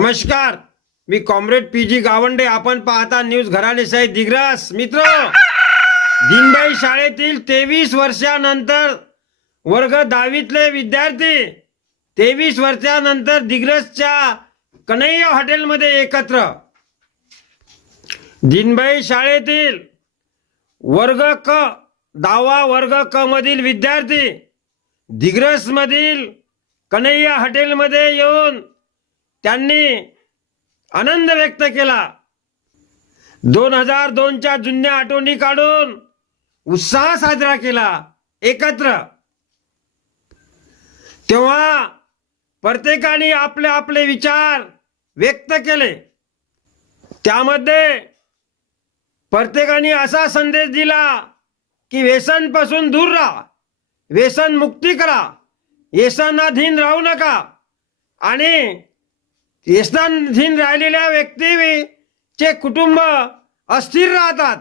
नमस्कार. मी comrade P G Gawande. आपण पाहता न्यूज घराणेशाही दिग्रस. मित्र दिनबाई शाळेतील तेवीस वर्षानंतर वर्ग दहावीतले विद्यार्थी तेवीस वर्षानंतर दिग्रसच्या कन्हैया हॉटेलमध्ये एकत्र. दिनबाई शाळेतील वर्ग क दावा वर्ग क मधील विद्यार्थी दिग्रस मधील कन्हैया हॉटेलमध्ये येऊन त्यांनी आनंद व्यक्त केला. दोन हजार दोनच्या जुन्या आठवणी काढून उत्साह साजरा केला एकत्र. तेव्हा प्रत्येकाने आपले आपले विचार व्यक्त केले. त्यामध्ये प्रत्येकाने असा संदेश दिला की व्यसनपासून दूर राहा व्यसन मुक्ती करा व्यसनाधीन राहू नका आणि व्यसनाधीन राहिलेल्या व्यक्तीचे कुटुंब अस्थिर राहतात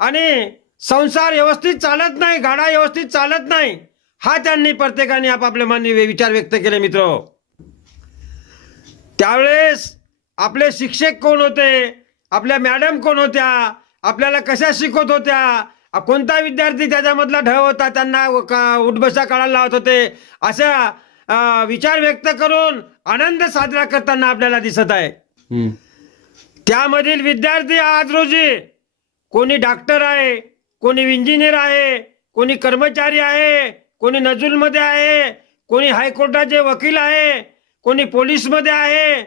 आणि संसार व्यवस्थित चालत नाही गाडा व्यवस्थित चालत नाही हा त्यांनी प्रत्येकाने आपापले मान्य विचार व्यक्त केले मित्र. त्यावेळेस आपले शिक्षक कोण होते? आपल्या मॅडम कोण होत्या? आपल्याला कशा शिकवत होत्या? कोणता विद्यार्थी त्याच्यामधला ढ होता? त्यांना उठबसा काढायला लावत होते? अशा विचार व्यक्त करून आनंद साजरा करताना आपल्याला दिसत आहे. त्यामधील विद्यार्थी आज रोजी कोणी डॉक्टर आहे कोणी इंजिनियर आहे कोणी कर्मचारी आहे कोणी नजूलमध्ये आहे कोणी हायकोर्टाचे वकील आहे कोणी पोलीसमध्ये आहे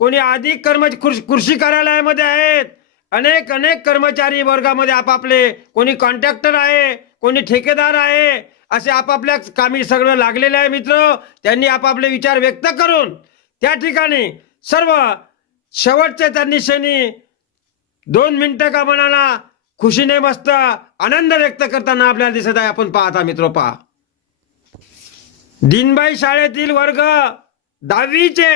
कोणी अधिक कर्म कृषी कृषी कार्यालयामध्ये आहेत. अनेक अनेक कर्मचारी वर्गामध्ये आपापले कोणी कॉन्ट्रॅक्टर आहे कोणी ठेकेदार आहे असे आपापल्या कामी सगळं लागलेले आहे मित्र. त्यांनी आपापले विचार व्यक्त करून त्या ठिकाणी सर्व शेवटचे त्यांनी शनी दोन मिनटं का मनाला खुशीने मस्त आनंद व्यक्त करताना आपल्याला दिसत आहे. आपण पाहता मित्र पहा. दिनबाई शाळेतील वर्ग दहावीचे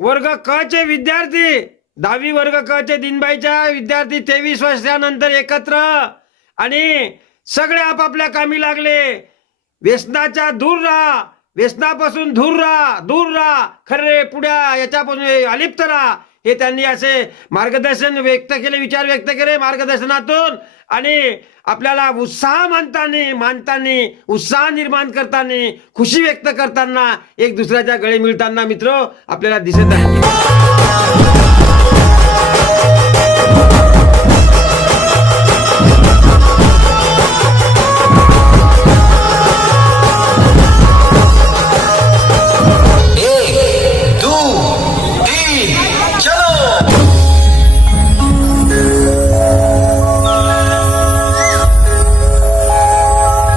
वर्ग क चे विद्यार्थी दहावी वर्ग क चे दिनबाईच्या विद्यार्थी तेवीस वर्षानंतर एकत्र आणि सगळे आपापल्या कामी लागले. व्यसनाच्या दूर राहा. व्यसनापासून दूर राहा. दूर राहा. खरे पुढ्या याच्यापासून अलिप्त राहा. हे त्यांनी असे मार्गदर्शन व्यक्त केले विचार व्यक्त केले मार्गदर्शनातून. आणि आपल्याला उत्साह मानताना मानताना उत्साह निर्माण करताना खुशी व्यक्त करताना एक दुसऱ्याच्या गळे मिळताना मित्र आपल्याला दिसत आहे